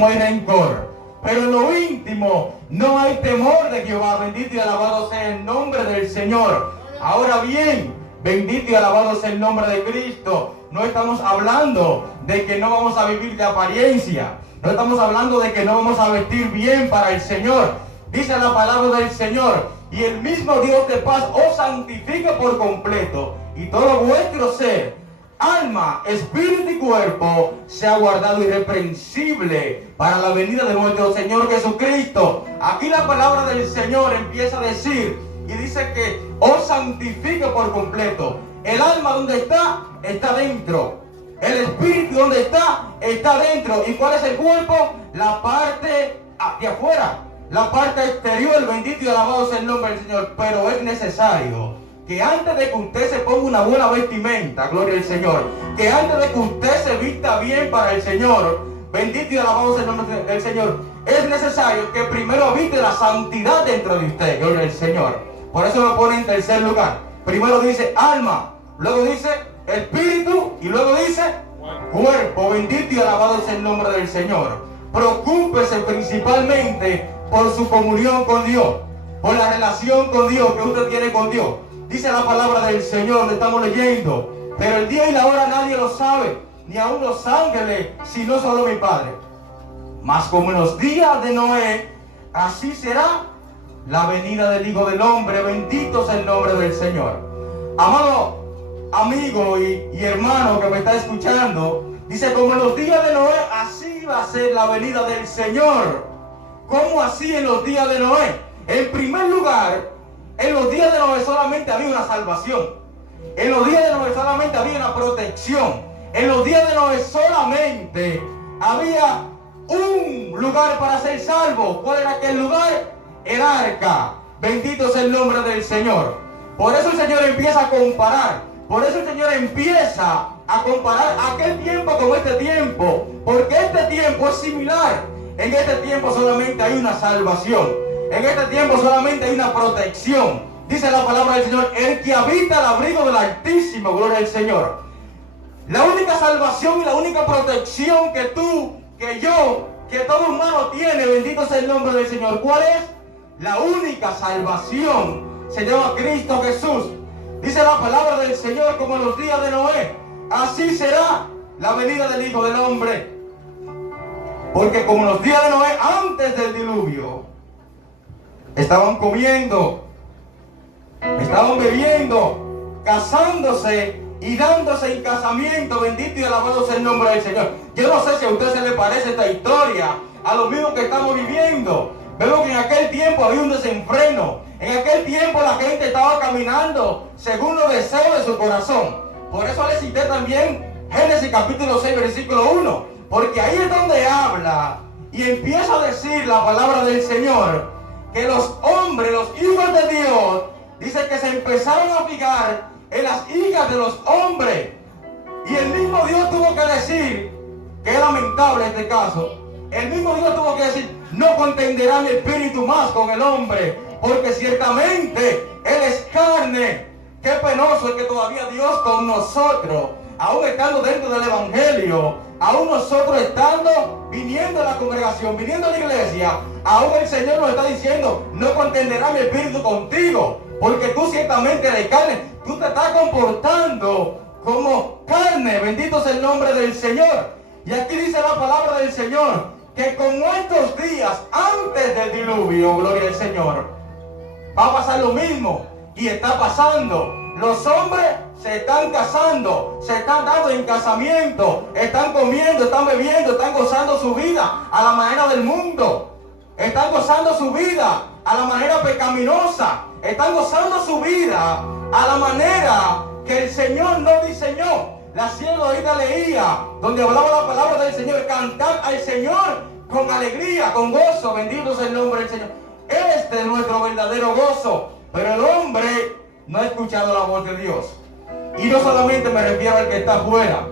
íntimo hay rencor, pero en lo íntimo no hay temor de Jehová. Bendito y alabado sea el nombre del Señor. Ahora bien, bendito y alabado sea el nombre de Cristo. No estamos hablando de que no vamos a vivir de apariencia. No estamos hablando de que no vamos a vestir bien para el Señor. Dice la palabra del Señor: y el mismo Dios de paz os santifica por completo, y todo vuestro ser, alma, espíritu y cuerpo sea guardado irreprensible para la venida de nuestro Señor Jesucristo. Aquí la palabra del Señor empieza a decir y dice que os santifica por completo. El alma, ¿dónde está? Está dentro. El espíritu, ¿dónde está? Está dentro. ¿Y cuál es el cuerpo? La parte de afuera, la parte exterior. Bendito y alabado sea el nombre del Señor. Pero es necesario que antes de que usted se ponga una buena vestimenta, gloria al Señor, que antes de que usted se vista bien para el Señor, bendito y alabado sea el nombre del Señor, es necesario que primero habite la santidad dentro de usted, gloria al Señor. Por eso lo pone en tercer lugar. Primero dice alma, luego dice espíritu y luego dice cuerpo. Bendito y alabado sea el nombre del Señor. Preocúpese principalmente por su comunión con Dios, por la relación con Dios que usted tiene con Dios. Dice la palabra del Señor, le estamos leyendo: pero el día y la hora nadie lo sabe, ni aun los ángeles, sino solo mi Padre. Mas como en los días de Noé, así será la venida del Hijo del Hombre. Bendito sea el nombre del Señor. Amado amigo y hermano que me está escuchando, dice: como en los días de Noé, así va a ser la venida del Señor. ¿Cómo así en los días de Noé? En primer lugar, en los días de Noé solamente había una salvación. En los días de Noé solamente había una protección. En los días de Noé solamente había un lugar para ser salvo. ¿Cuál era aquel lugar? El arca. Bendito sea el nombre del Señor. Por eso el Señor empieza a comparar. Por eso el Señor empieza a comparar aquel tiempo con este tiempo. Porque este tiempo es similar. En este tiempo solamente hay una salvación. En este tiempo solamente hay una protección. Dice la palabra del Señor: el que habita al abrigo del Altísimo, gloria al Señor. La única salvación y la única protección que tú, que yo, que todo humano tiene, bendito sea el nombre del Señor. ¿Cuál es? La única salvación se llama Cristo Jesús. Dice la palabra del Señor: como en los días de Noé, así será la venida del Hijo del Hombre. Porque como en los días de Noé, antes del diluvio, estaban comiendo, estaban bebiendo, casándose y dándose en casamiento. Bendito y alabado sea el nombre del Señor. Yo no sé si a usted se le parece esta historia a lo mismo que estamos viviendo. Vemos que en aquel tiempo había un desenfreno. En aquel tiempo la gente estaba caminando según los deseos de su corazón. Por eso le cité también Génesis capítulo 6, versículo 1. Porque ahí es donde habla y empieza a decir la palabra del Señor que los hombres, los hijos de Dios, dice que se empezaron a fijar en las hijas de los hombres. Y el mismo Dios tuvo que decir, que es lamentable este caso, el mismo Dios tuvo que decir: no contenderá mi espíritu más con el hombre, porque ciertamente él es carne. Qué penoso es que todavía Dios con nosotros, aún estando dentro del Evangelio, aún nosotros estando, viniendo a la congregación, viniendo a la iglesia, aún el Señor nos está diciendo: no contenderá mi espíritu contigo, porque tú ciertamente eres carne. Tú te estás comportando como carne. Bendito sea el nombre del Señor. Y aquí dice la palabra del Señor que como estos días antes del diluvio, gloria al Señor, va a pasar lo mismo. Y está pasando. Los hombres se están casando, se están dando en casamiento, están comiendo, están bebiendo, están gozando su vida a la manera del mundo. Están gozando su vida a la manera pecaminosa. Están gozando su vida a la manera que el Señor no diseñó. La sierva ahorita leía, donde hablaba la palabra del Señor: cantar al Señor con alegría, con gozo. Bendito sea el nombre del Señor. Este es nuestro verdadero gozo. Pero el hombre no ha escuchado la voz de Dios. Y no solamente me refiero al que está afuera.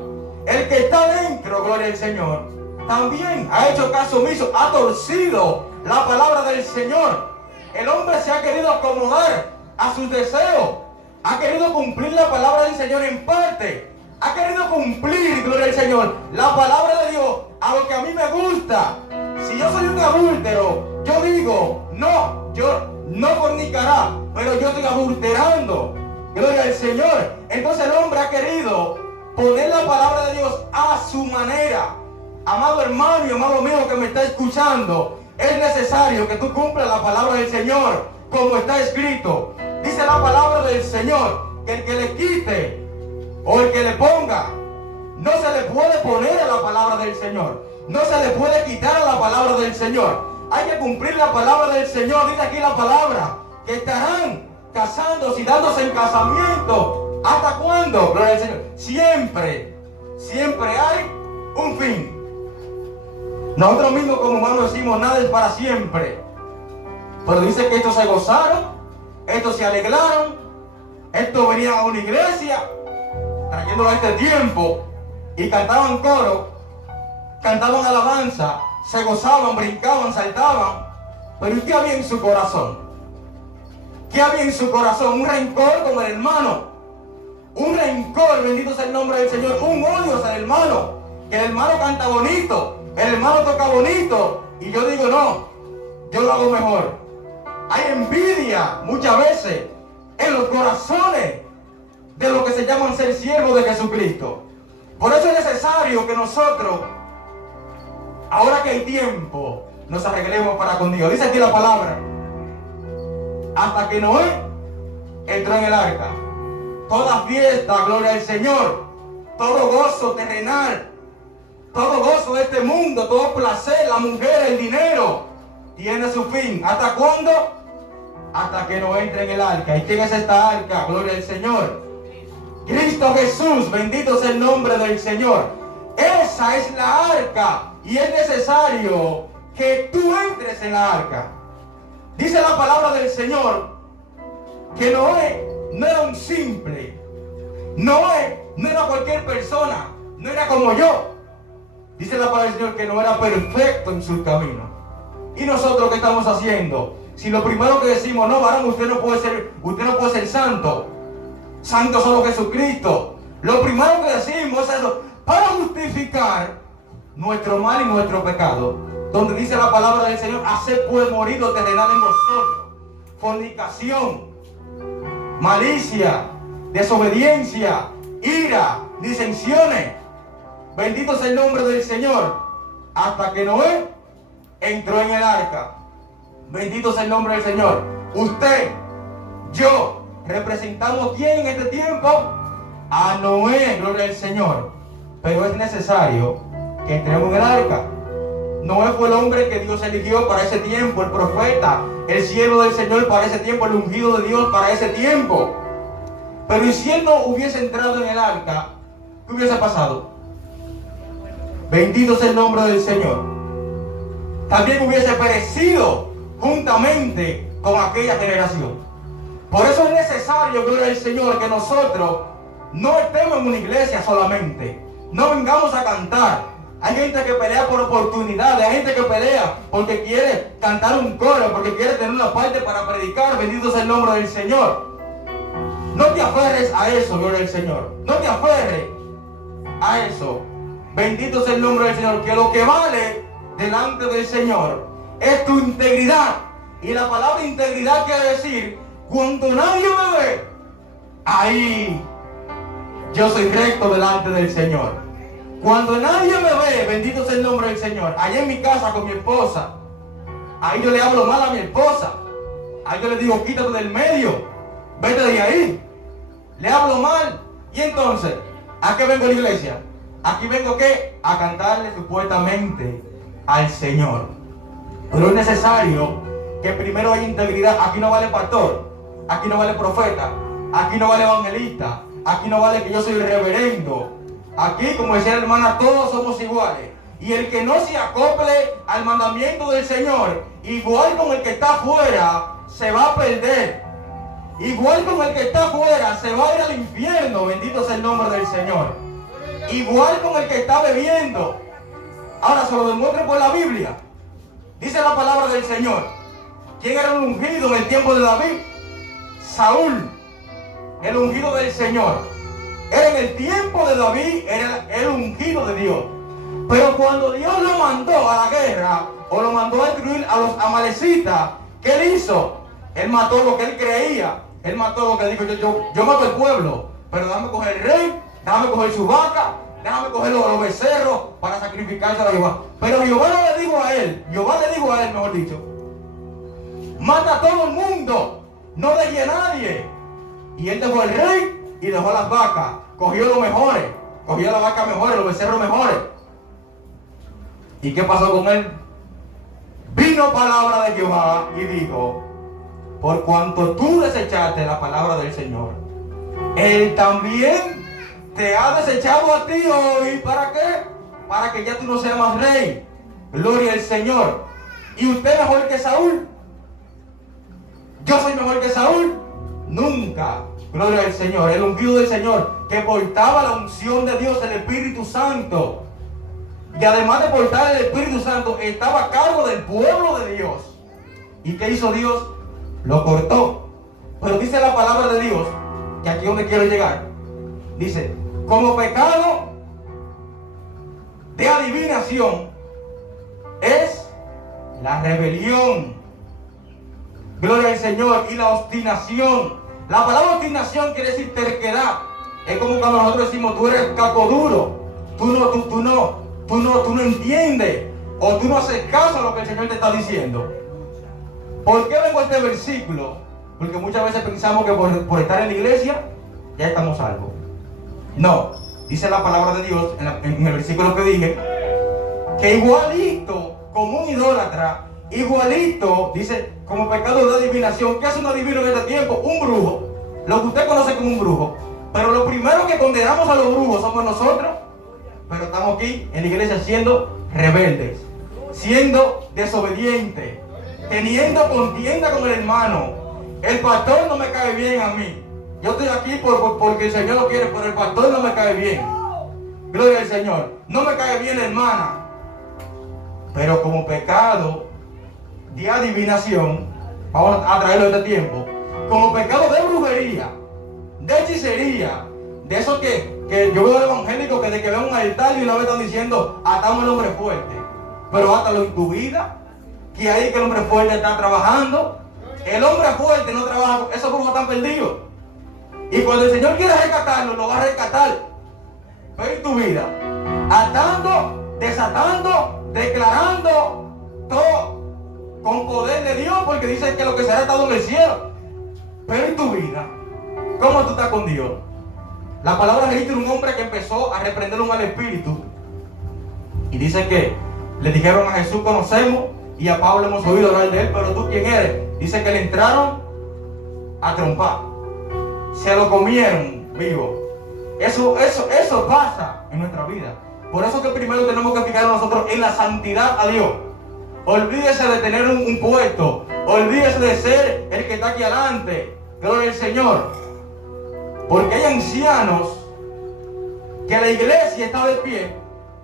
El que está dentro, gloria al Señor, también ha hecho caso omiso, ha torcido la palabra del Señor. El hombre se ha querido acomodar a sus deseos. Ha querido cumplir la palabra del Señor en parte. Ha querido cumplir, gloria al Señor, la palabra de Dios a lo que a mí me gusta. Si yo soy un adúltero, yo digo, no, yo no fornicará, pero yo estoy adulterando. Gloria al Señor. Entonces el hombre ha querido poner la palabra de Dios a su manera. Amado hermano y amado mío que me está escuchando, es necesario que tú cumplas la palabra del Señor como está escrito. Dice la palabra del Señor que el que le quite o el que le ponga, no se le puede poner a la palabra del Señor, no se le puede quitar a la palabra del Señor. Hay que cumplir la palabra del Señor. Dice aquí la palabra que estarán casándose y dándose en casamiento. ¿Hasta cuándo? Gloria al Señor. Siempre hay un fin. Nosotros mismos como humanos decimos, nada es para siempre. Pero dice que estos se gozaron, estos se alegraron, estos venían a una iglesia, trayéndolo a este tiempo, y cantaban coro, cantaban alabanza, se gozaban, brincaban, saltaban. Pero ¿y qué había en su corazón? ¿Qué había en su corazón? Un rencor con el hermano. Un rencor, bendito sea el nombre del Señor. Un odio hacia el hermano. Que el hermano canta bonito, el hermano toca bonito, y yo digo no, yo lo hago mejor. Hay envidia muchas veces en los corazones de los que se llaman ser siervos de Jesucristo. Por eso es necesario que nosotros, ahora que hay tiempo, nos arreglemos para con Dios. Dice aquí la palabra, hasta que Noé entró en el arca. Toda fiesta, gloria al Señor, todo gozo terrenal, todo gozo de este mundo, todo placer, la mujer, el dinero, tiene su fin. ¿Hasta cuándo? Hasta que no entre en el arca. ¿Y quién es esta arca? Gloria al Señor. Cristo Jesús, bendito sea el nombre del Señor. Esa es la arca y es necesario que tú entres en la arca. Dice la palabra del Señor que Noé no era un simple. Noé no era cualquier persona, no era como yo. Dice la palabra del Señor que no era perfecto en su camino. ¿Y nosotros qué estamos haciendo? Si lo primero que decimos, no, varón, usted no puede ser santo. Santo solo Jesucristo. Lo primero que decimos es eso, para justificar nuestro mal y nuestro pecado. Donde dice la palabra del Señor, hacer pues morir lo terrenal en vosotros. Fornicación, malicia, desobediencia, ira, disensiones. Bendito sea el nombre del Señor. Hasta que Noé entró en el arca. Bendito sea el nombre del Señor. Usted, yo, representamos ¿quién en este tiempo? A Noé, gloria al Señor. Pero es necesario que entremos en el arca. Noé fue el hombre que Dios eligió para ese tiempo, el profeta, el siervo del Señor para ese tiempo, el ungido de Dios para ese tiempo. Pero ¿y si él no hubiese entrado en el arca? ¿Qué hubiese pasado? Bendito sea el nombre del Señor. También hubiese perecido juntamente con aquella generación. Por eso es necesario, gloria al Señor, que nosotros no estemos en una iglesia solamente. No vengamos a cantar. Hay gente que pelea por oportunidades, hay gente que pelea porque quiere cantar un coro, porque quiere tener una parte para predicar. Bendito sea el nombre del Señor. No te aferres a eso, gloria al Señor. No te aferres a eso. Bendito sea el nombre del Señor. Que lo que vale delante del Señor es tu integridad. Y la palabra integridad quiere decir, cuando nadie me ve, ahí yo soy recto delante del Señor. Cuando nadie me ve, bendito sea el nombre del Señor. Allá en mi casa con mi esposa, ahí yo le hablo mal a mi esposa. Ahí yo le digo, quítate del medio, vete de ahí. Le hablo mal. Y entonces, ¿a qué vengo a la iglesia? Aquí vengo ¿qué? A cantarle supuestamente al Señor. Pero es necesario que primero haya integridad. Aquí no vale pastor, aquí no vale profeta, aquí no vale evangelista, aquí no vale que yo soy el reverendo. Aquí, como decía la hermana, todos somos iguales. Y el que no se acople al mandamiento del Señor, igual con el que está afuera, se va a perder. Igual con el que está afuera, se va a ir al infierno. Bendito sea el nombre del Señor. Igual con el que está bebiendo. Ahora se lo demuestra por la Biblia. Dice la palabra del Señor. ¿Quién era el ungido en el tiempo de David? Saúl, el ungido del Señor. Era en el tiempo de David, era el ungido de Dios. Pero cuando Dios lo mandó a la guerra, o lo mandó a destruir a los amalecitas, ¿qué él hizo? Él mató lo que él creía. Él mató lo que dijo, yo mato al pueblo, pero déjame coger el rey, déjame coger su vaca, déjame coger los becerros para sacrificarse a Jehová. Pero Jehová no le dijo a él, mejor dicho, mata a todo el mundo, no deje a nadie. Y él dejó el rey y dejó las vacas, cogió los mejores, cogió las vacas mejores, los becerros mejores. ¿Y qué pasó con él? Vino palabra de Jehová y dijo, por cuanto tú desechaste la palabra del Señor, Él también te ha desechado a ti hoy. ¿Para qué? Para que ya tú no seas más rey. Gloria al Señor. ¿Y usted mejor que Saúl? ¿Yo soy mejor que Saúl? Nunca. Gloria al Señor. El ungido del Señor, que portaba la unción de Dios, el Espíritu Santo. Y además de portar el Espíritu Santo, estaba a cargo del pueblo de Dios. ¿Y qué hizo Dios? Lo cortó. Pero dice la palabra de Dios, que aquí es donde quiero llegar. Dice, como pecado de adivinación es la rebelión. Gloria al Señor. Y la obstinación. La palabra obstinación quiere decir terquedad. Es como cuando nosotros decimos, tú eres caco duro. Tú no entiendes. O tú no haces caso a lo que el Señor te está diciendo. ¿Por qué vengo a este versículo? Porque muchas veces pensamos que por estar en la iglesia ya estamos salvos. No, dice la palabra de Dios en el versículo que dije, que igualito como un idólatra, igualito, dice, como pecado de adivinación. ¿Qué es un adivino en este tiempo? Un brujo. Lo que usted conoce como un brujo. Pero lo primero que condenamos a los brujos somos nosotros. Pero estamos aquí en la iglesia siendo rebeldes, siendo desobedientes, teniendo contienda con el hermano. El pastor no me cae bien a mí. Yo estoy aquí porque el Señor lo quiere, pero el pastor no me cae bien. Gloria al Señor. No me cae bien la hermana. Pero como pecado de adivinación, vamos a traerlo a este tiempo, como pecado de brujería, de hechicería, de eso que yo veo evangélicos que de que ven un altar y una vez están diciendo, atamos al hombre fuerte. Pero átalo en tu vida, que ahí que el hombre fuerte está trabajando. El hombre fuerte no trabaja, esos brujos están perdidos. Y cuando el Señor quiere rescatarlo, lo va a rescatar. Pero en tu vida, atando, desatando, declarando todo con poder de Dios, porque dice que lo que será estado en el cielo. Pero en tu vida, ¿cómo tú estás con Dios? La palabra registra un hombre que empezó a reprender un mal espíritu. Y dice que le dijeron a Jesús, conocemos, y a Pablo hemos oído hablar de él, pero tú quién eres. Dice que le entraron a trompar. Se lo comieron vivo. Eso pasa en nuestra vida. Por eso que primero tenemos que fijar nosotros en la santidad a Dios. Olvídese de tener un puesto. Olvídese de ser el que está aquí adelante. Gloria al Señor. Porque hay ancianos que la iglesia está de pie,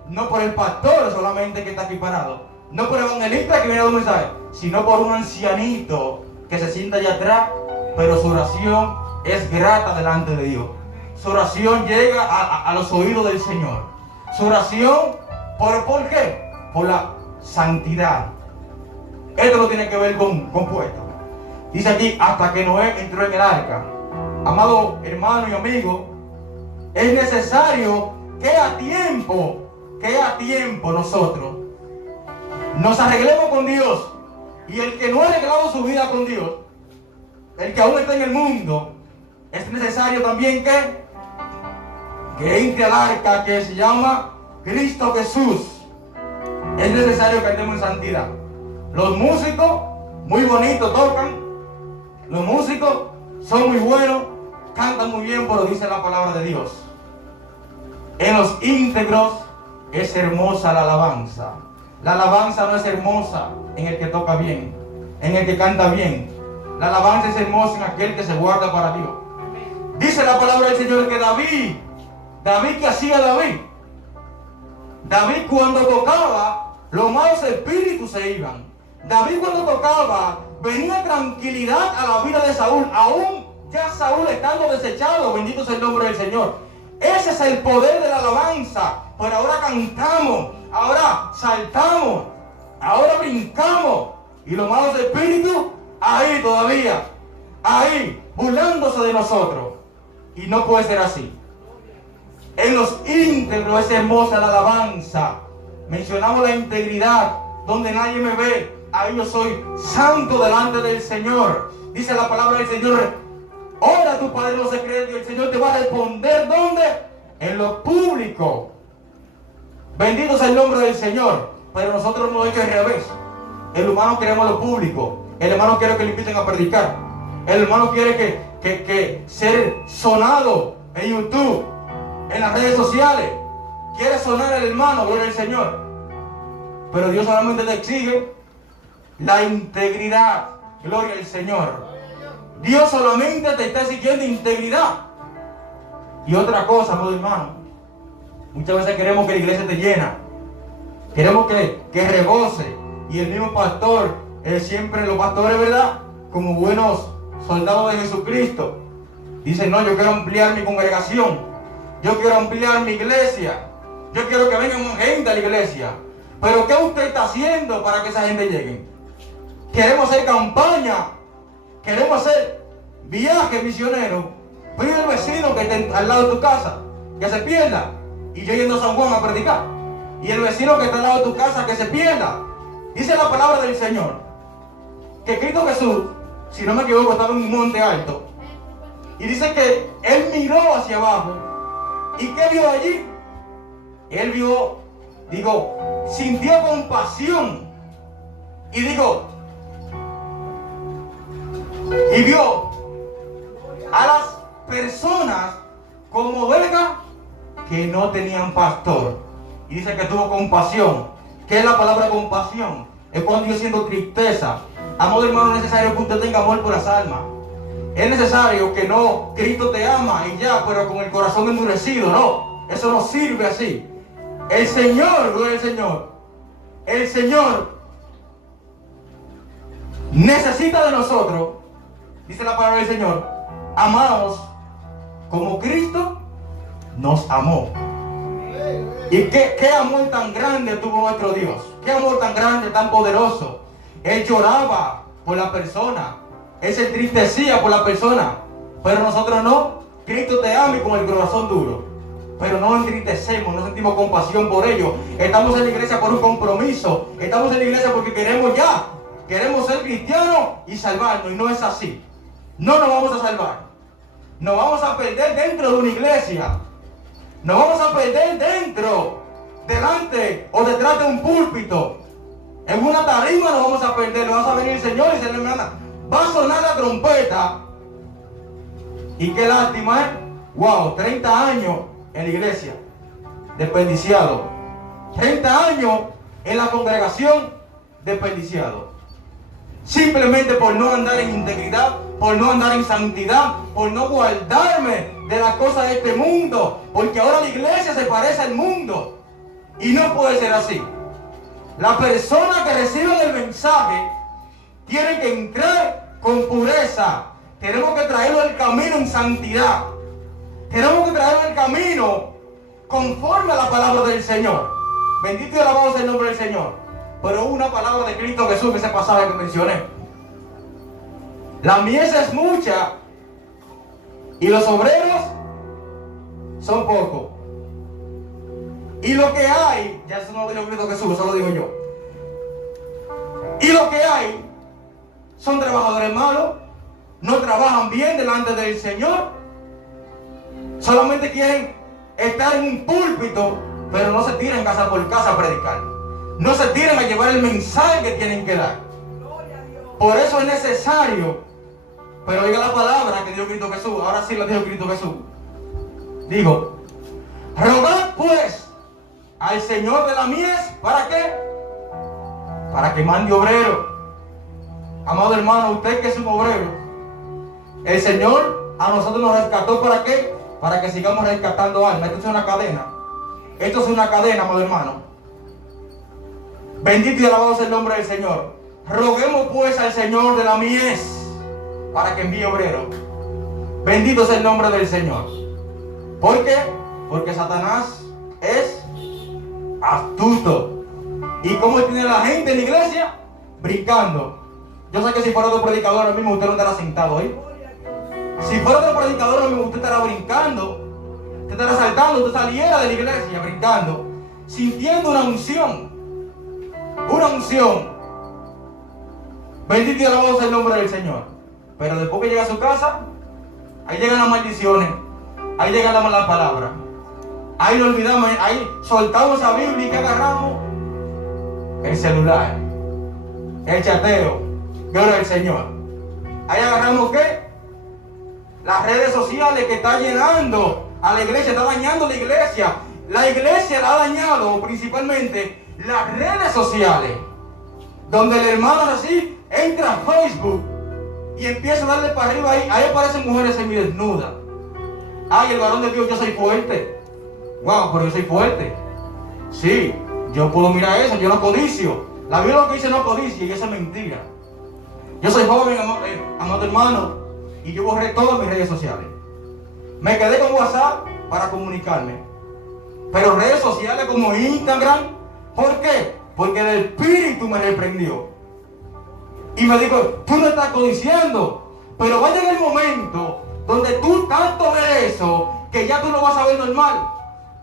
no por el pastor solamente que está aquí parado, no por el evangelista que viene a dar un mensaje, sino por un ancianito que se sienta allá atrás, pero su oración es grata delante de Dios. Su oración llega a los oídos del Señor. Su oración, ¿por qué? Por la santidad. Esto no tiene que ver con puesto. Dice aquí, hasta que Noé entró en el arca. Amado hermano y amigo, es necesario que a tiempo nosotros nos arreglemos con Dios. Y el que no ha arreglado su vida con Dios, el que aún está en el mundo, es necesario también que entre al arca que se llama Cristo Jesús. Es necesario que andemos en santidad. Los músicos, muy bonitos, tocan. Los músicos son muy buenos, cantan muy bien, pero dice la palabra de Dios: en los íntegros es hermosa la alabanza. La alabanza no es hermosa en el que toca bien, en el que canta bien. La alabanza es hermosa en aquel que se guarda para Dios. Dice la palabra del Señor que David, ¿qué hacía David? David cuando tocaba, los malos espíritus se iban. David cuando tocaba, venía tranquilidad a la vida de Saúl, aún ya Saúl estando desechado. Bendito sea el nombre del Señor. Ese es el poder de la alabanza. Pero ahora cantamos, ahora saltamos. Ahora brincamos. Y los malos espíritus, ahí todavía. Ahí, burlándose de nosotros. Y no puede ser así. En los íntegros es hermosa la alabanza. Mencionamos la integridad, donde nadie me ve. Ahí yo soy santo delante del Señor. Dice la palabra del Señor: ora a tu Padre en lo secreto y el Señor te va a responder. ¿Dónde? En lo público. Bendito sea el nombre del Señor. Pero nosotros no es que al revés. El humano queremos lo público. El hermano quiere que le inviten a predicar. El hermano quiere que ser sonado en YouTube, en las redes sociales. Quiere sonar el hermano, gloria al Señor. Pero Dios solamente te exige la integridad, gloria al Señor. Dios solamente te está exigiendo integridad. Y otra cosa, amado hermano, muchas veces queremos que la iglesia esté llena. Queremos que rebose. Y el mismo pastor, siempre los pastores, ¿verdad?, como buenos soldados de Jesucristo, dicen: no, yo quiero ampliar mi congregación. Yo quiero ampliar mi iglesia. Yo quiero que venga más gente a la iglesia. Pero ¿qué usted está haciendo para que esa gente llegue? Queremos hacer campaña. Queremos hacer viajes misioneros. Pero el vecino que está al lado de tu casa, que se pierda. Y yo yendo a San Juan a predicar. Y el vecino que está al lado de tu casa, que se pierda. Dice la palabra del Señor que Cristo Jesús, si no me equivoco, estaba en un monte alto. Y dice que Él miró hacia abajo. ¿Y qué vio allí? Él vio, sintió compasión. Y vio a las personas como ovejas que no tenían pastor. Y dice que tuvo compasión. ¿Qué es la palabra compasión? Es cuando yo siento tristeza. Amor hermano, es necesario que usted tenga amor por las almas. Es necesario que no, Cristo te ama y ya, pero con el corazón endurecido. No, eso no sirve así. El Señor, gloria al Señor, el Señor necesita de nosotros, dice la palabra del Señor, amados como Cristo nos amó. Y qué amor tan grande tuvo nuestro Dios. Qué amor tan grande, tan poderoso. Él lloraba por la persona. Él se entristecía por la persona. Pero nosotros no. Cristo te ama y con el corazón duro. Pero no entristecemos, no sentimos compasión por ellos. Estamos en la iglesia por un compromiso. Estamos en la iglesia porque queremos ya. Queremos ser cristianos y salvarnos. Y no es así. No nos vamos a salvar. Nos vamos a perder dentro de una iglesia. Nos vamos a perder dentro, delante o detrás de un púlpito. En una tarima nos vamos a perder. Nos va a venir el Señor y dice: hermana, va a sonar la trompeta. Y qué lástima, ¿eh? Wow, 30 años en la iglesia, desperdiciado. 30 años en la congregación, desperdiciado. Simplemente por no andar en integridad, por no andar en santidad, por no guardarme de las cosas de este mundo, porque ahora la iglesia se parece al mundo y no puede ser así. La persona que recibe el mensaje tiene que entrar con pureza. Tenemos que traerlo al camino en santidad. Tenemos que traerlo al camino conforme a la palabra del Señor. Bendito y alabado sea el nombre del Señor. Pero una palabra de Cristo Jesús en ese pasaje que mencioné. La mies es mucha y los obreros son pocos. Y lo que hay, ya eso no lo dijo Cristo Jesús, eso lo digo yo. Y lo que hay son trabajadores malos, no trabajan bien delante del Señor, solamente quieren estar en un púlpito, pero no se tiran casa por casa a predicar. No se tiran a llevar el mensaje que tienen que dar. Por eso es necesario. Pero oiga la palabra que dijo Cristo Jesús. Ahora sí la dijo Cristo Jesús. Digo: rogad pues al Señor de la mies. ¿Para qué? Para que mande obrero. Amado hermano, usted que es un obrero, el Señor a nosotros nos rescató. ¿Para qué? Para que sigamos rescatando almas. Esto es una cadena. Esto es una cadena, amado hermano. Bendito y alabado sea el nombre del Señor. Roguemos pues al Señor de la mies para que envíe obrero. Bendito sea el nombre del Señor. ¿Por qué? Porque Satanás es astuto. ¿Y cómo tiene la gente en la iglesia? Brincando. Yo sé que si fuera otro predicador ahora mismo usted no estará sentado ahí. Si fuera otro predicador ahora mismo usted estará brincando, usted estará saltando, usted saliera de la iglesia brincando, sintiendo una unción. Una unción. Bendito y alabado sea el nombre del Señor. Pero después que llega a su casa, ahí llegan las maldiciones, ahí llegan las malas palabras. Ahí lo olvidamos, ahí soltamos esa Biblia y que agarramos el celular, el chateo, gloria al Señor. Ahí agarramos ¿qué? Las redes sociales que están llenando a la iglesia, está dañando la iglesia. La iglesia la ha dañado principalmente las redes sociales, donde el hermano así entra a Facebook y empieza a darle para arriba ahí aparecen mujeres semidesnudas. Ay, el varón de Dios, yo soy fuerte. Wow, pero yo soy fuerte. Sí, yo puedo mirar eso, yo no codicio. La Biblia lo que dice no codicia y eso es mentira. Yo soy joven, amado hermano, y yo borré todas mis redes sociales. Me quedé con WhatsApp para comunicarme. Pero redes sociales como Instagram, ¿por qué? Porque el Espíritu me reprendió. Y me dijo, tú no estás codiciando, pero va a llegar el momento donde tú tanto ves eso, que ya tú lo vas a ver normal.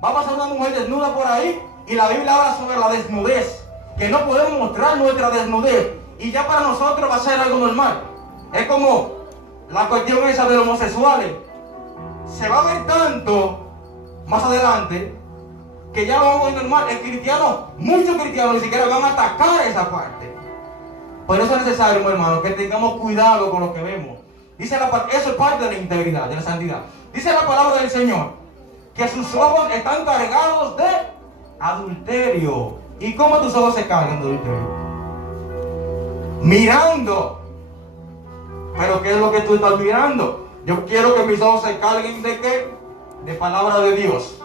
Va a pasar una mujer desnuda por ahí, y la Biblia habla sobre la desnudez, que no podemos mostrar nuestra desnudez, y ya para nosotros va a ser algo normal. Es como la cuestión esa de los homosexuales. Se va a ver tanto más adelante, que ya lo vamos a ver normal. El cristiano, muchos cristianos ni siquiera van a atacar esa parte. Por eso es necesario, hermano, que tengamos cuidado con lo que vemos. Dice eso es parte de la integridad, de la santidad. Dice la palabra del Señor, que sus ojos están cargados de adulterio. ¿Y cómo tus ojos se cargan de adulterio? Mirando. Pero ¿qué es lo que tú estás mirando? Yo quiero que mis ojos se carguen ¿de qué? De palabra de Dios.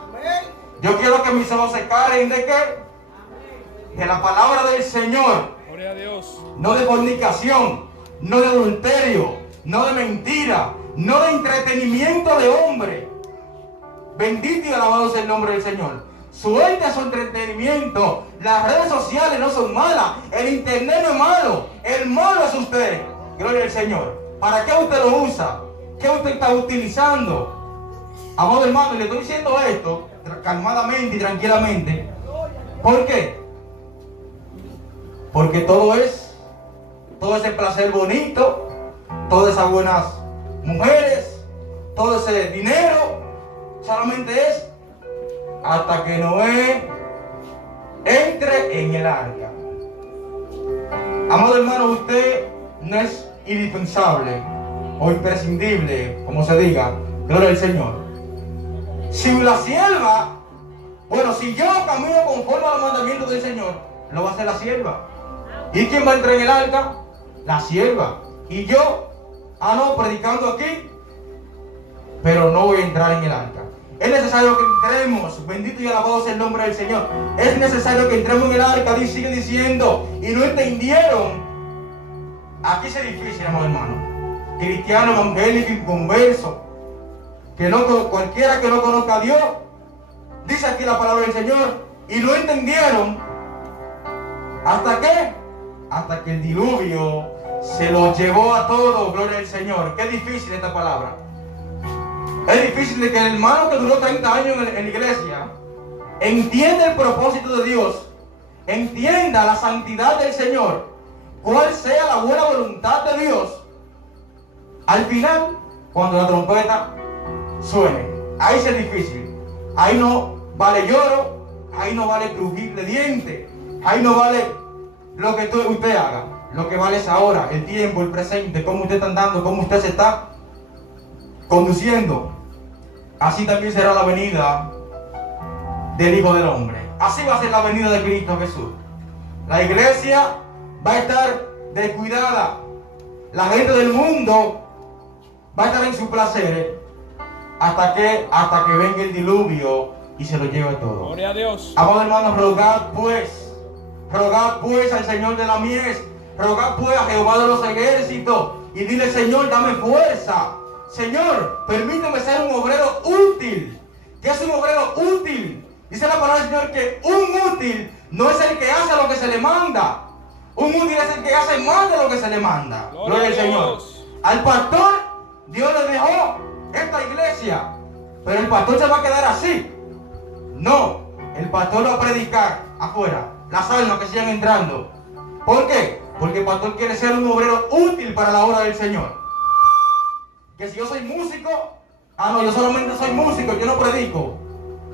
Yo quiero que mis ojos se carguen ¿de qué? De la palabra del Señor. Gloria a Dios. No de fornicación, no de adulterio, no de mentira, no de entretenimiento de hombre. Bendito y alabado sea el nombre del Señor. Suelta su entretenimiento. Las redes sociales no son malas. El internet no es malo. El malo es usted. Gloria al Señor. ¿Para qué usted lo usa? ¿Qué usted está utilizando? Amado hermano, le estoy diciendo esto calmadamente y tranquilamente. ¿Por qué? Porque todo ese placer bonito, todas esas buenas mujeres, todo ese dinero, solamente es hasta que Noé entre en el arca. Amado hermano, usted no es indispensable o imprescindible, como se diga, gloria al Señor. Si la sierva, si yo camino conforme a los mandamientos del Señor, lo va a hacer la sierva. ¿Y quién va a entrar en el arca? La sierva. Y yo, predicando aquí, pero no voy a entrar en el arca. Es necesario que entremos, bendito y alabado sea el nombre del Señor. Es necesario que entremos en el arca, sigue diciendo, y no entendieron. Aquí es difícil, hermano. Cristiano, evangélico, inconverso, que no, cualquiera que no conozca a Dios, dice aquí la palabra del Señor, y no entendieron. ¿Hasta qué? Hasta que el diluvio se los llevó a todos, gloria al Señor. Qué difícil esta palabra. Es difícil de que el hermano que duró 30 años en la iglesia entienda el propósito de Dios, entienda la santidad del Señor, cuál sea la buena voluntad de Dios. Al final, cuando la trompeta suene, ahí sí es difícil. Ahí no vale lloro, ahí no vale crujir de dientes, ahí no vale lo que usted haga. Lo que vale es ahora, el tiempo, el presente, cómo usted está andando, cómo usted se está conduciendo. Así también será la venida del Hijo del Hombre. Así va a ser la venida de Cristo Jesús. La iglesia va a estar descuidada. La gente del mundo va a estar en sus placeres hasta que venga el diluvio y se lo lleve todo. Gloria a Dios. Amados hermanos, rogad pues al Señor de la mies, rogad pues a Jehová de los ejércitos y dile: Señor, dame fuerza. Señor, permíteme ser un obrero útil. ¿Qué es un obrero útil? Dice la palabra del Señor que un útil no es el que hace lo que se le manda. Un útil es el que hace más de lo que se le manda. Gloria al Señor. Al pastor, Dios le dejó esta iglesia, pero el pastor se va a quedar así. No, el pastor va a predicar afuera, las almas que sigan entrando. ¿Por qué? Porque el pastor quiere ser un obrero útil para la obra del Señor. Que si yo soy músico, no, yo solamente soy músico, yo no predico.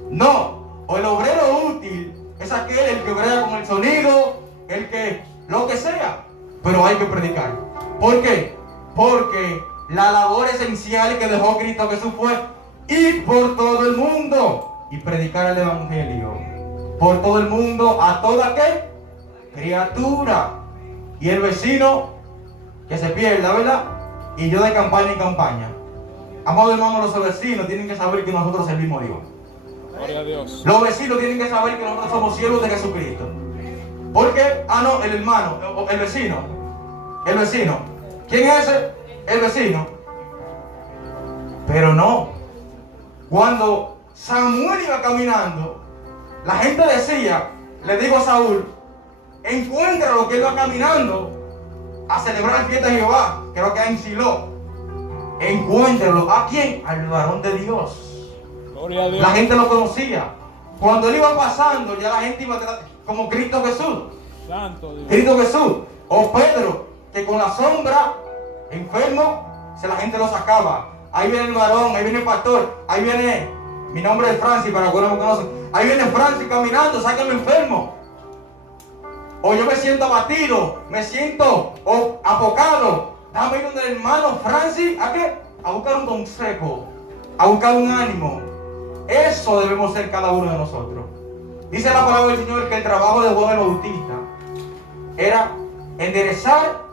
No, o el obrero útil es aquel el que obrera con el sonido, el que, lo que sea, pero hay que predicar. ¿Por qué? Porque la labor esencial que dejó Cristo Jesús fue ir por todo el mundo y predicar el evangelio. Por todo el mundo, a toda ¿qué? Criatura. Y el vecino que se pierda, ¿verdad? Y yo de campaña en campaña. Amados hermanos, los vecinos tienen que saber que nosotros servimos a Dios. Gloria a Dios. Los vecinos tienen que saber que nosotros somos siervos de Jesucristo. ¿Por qué? No, el hermano, el vecino. El vecino. ¿Quién es ese? El vecino. Pero no. Cuando Samuel iba caminando, la gente decía, le digo a Saúl, encuentra lo que él va caminando a celebrar la fiesta de Jehová, creo que es en Silo. Encuéntralo. ¿A quién? Al varón de Dios. Gloria a Dios. La gente lo conocía. Cuando él iba pasando, ya la gente iba como Cristo Jesús. Santo Dios. Cristo Jesús. O Pedro, que con la sombra, enfermo, la gente lo sacaba. Ahí viene el varón, ahí viene el pastor, ahí viene, mi nombre es Francis, para algunos me conocen. Ahí viene Francis caminando, sáquenlo enfermo. O yo me siento abatido, me siento apocado. Déjame ir donde el hermano Francis, ¿a qué? A buscar un consejo, a buscar un ánimo. Eso debemos ser cada uno de nosotros. Dice la palabra del Señor que el trabajo de Juan el Bautista era enderezar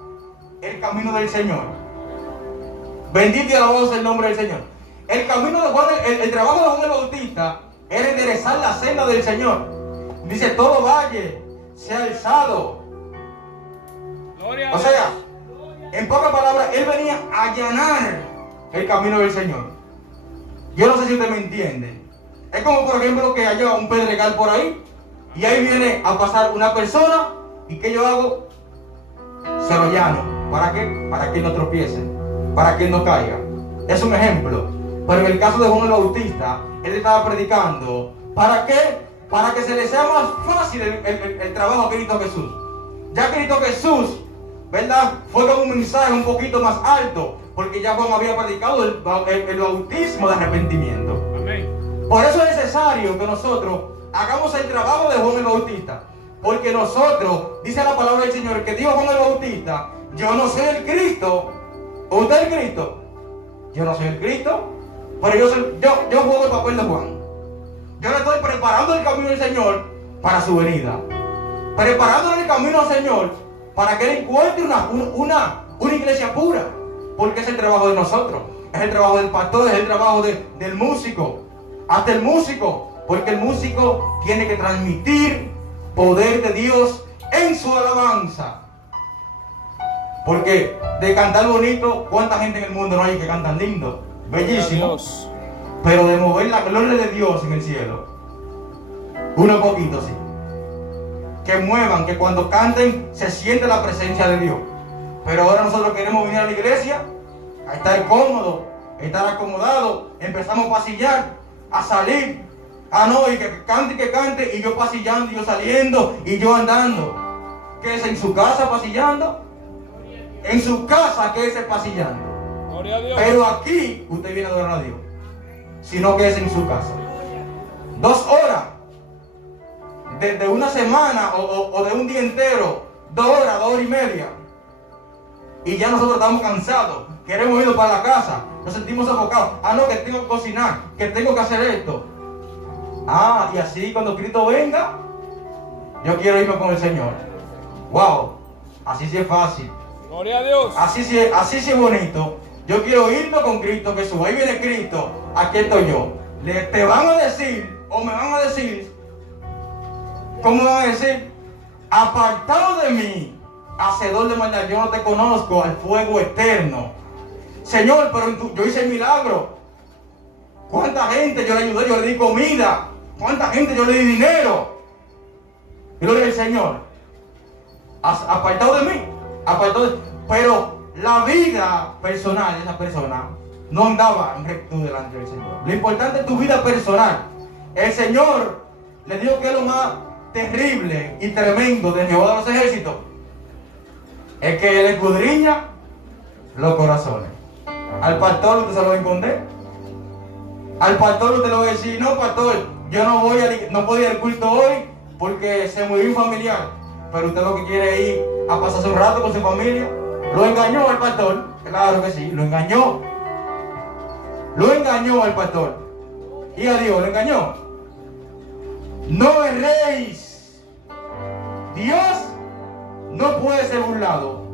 el camino del Señor. Bendito y alabado sea el nombre del Señor. El camino de Juan, el trabajo de Juan el Bautista era enderezar la senda del Señor. Dice, todo valle sea alzado. Gloria a O Dios. sea, en pocas palabras, él venía a allanar el camino del Señor. Yo no sé si usted me entiende. Es como, por ejemplo, que haya un pedregal por ahí y ahí viene a pasar una persona y ¿qué yo hago? Se lo llano. ¿Para qué? Para que él no tropiece, para que él no caiga. Es un ejemplo. Pero en el caso de Juan el Bautista, él estaba predicando. ¿Para qué? Para que se le sea más fácil el trabajo a Cristo Jesús. Ya Cristo Jesús, ¿verdad? Fue con un mensaje un poquito más alto, porque ya Juan había predicado el bautismo de arrepentimiento. Amén. Por eso es necesario que nosotros hagamos el trabajo de Juan el Bautista. Porque nosotros, dice la palabra del Señor, que dijo Juan el Bautista, yo no soy el Cristo. ¿Usted es el Cristo? Yo no soy el Cristo, pero yo juego el papel de Juan. Yo le estoy preparando el camino del Señor para su venida. Preparándole el camino al Señor para que Él encuentre una iglesia pura. Porque es el trabajo de nosotros. Es el trabajo del pastor, es el trabajo del músico. Hasta el músico. Porque el músico tiene que transmitir poder de Dios en su alabanza. Porque de cantar bonito, ¿cuánta gente en el mundo no hay que cantan lindo? Bellísimo. Pero de mover la gloria de Dios en el cielo, uno poquito sí. Que muevan, que cuando canten se siente la presencia de Dios. Pero ahora nosotros queremos venir a la iglesia a estar cómodo, a estar acomodado. Empezamos a pasillar, a salir. No, y que cante, y yo pasillando, y yo saliendo, y yo andando. ¿Qué es en su casa pasillando? En su casa, ¿qué es el pasillando? Gloria a Dios. Pero aquí usted viene a adorar a Dios, sino que es en su casa. 2 horas de una semana o de un día entero, 2 horas, 2 horas y media, y ya nosotros estamos cansados, queremos ir para la casa, nos sentimos sofocados. No, que tengo que cocinar, que tengo que hacer esto. Y así cuando Cristo venga, yo quiero irme con el Señor. Wow, así sí es fácil. Gloria a Dios. Así sí es bonito. Yo quiero irme con Cristo Jesús. Ahí viene Cristo, aquí estoy yo. Te van a decir, o me van a decir, ¿cómo van a decir? Apartado de mí, hacedor de maldad, yo no te conozco, al fuego eterno. Señor, pero yo hice el milagro. ¿Cuánta gente yo le ayudé? Yo le di comida. ¿Cuánta gente yo le di dinero? Gloria al Señor. Apartado de mí. Pero la vida personal de esa persona no andaba en rectitud delante del Señor. Lo importante es tu vida personal. El Señor le dijo que es lo más terrible y tremendo de Jehová de los ejércitos. Es que Él escudriña los corazones. Al pastor usted se lo va a esconder. Al pastor usted le va a decir, no pastor, yo no puedo ir al culto hoy porque se murió un familiar. Pero usted lo que quiere es ir a pasarse un rato con su familia. Lo engañó al pastor. Claro que sí, lo engañó. Lo engañó al pastor. Y a Dios lo engañó. No erréis. Dios no puede ser burlado.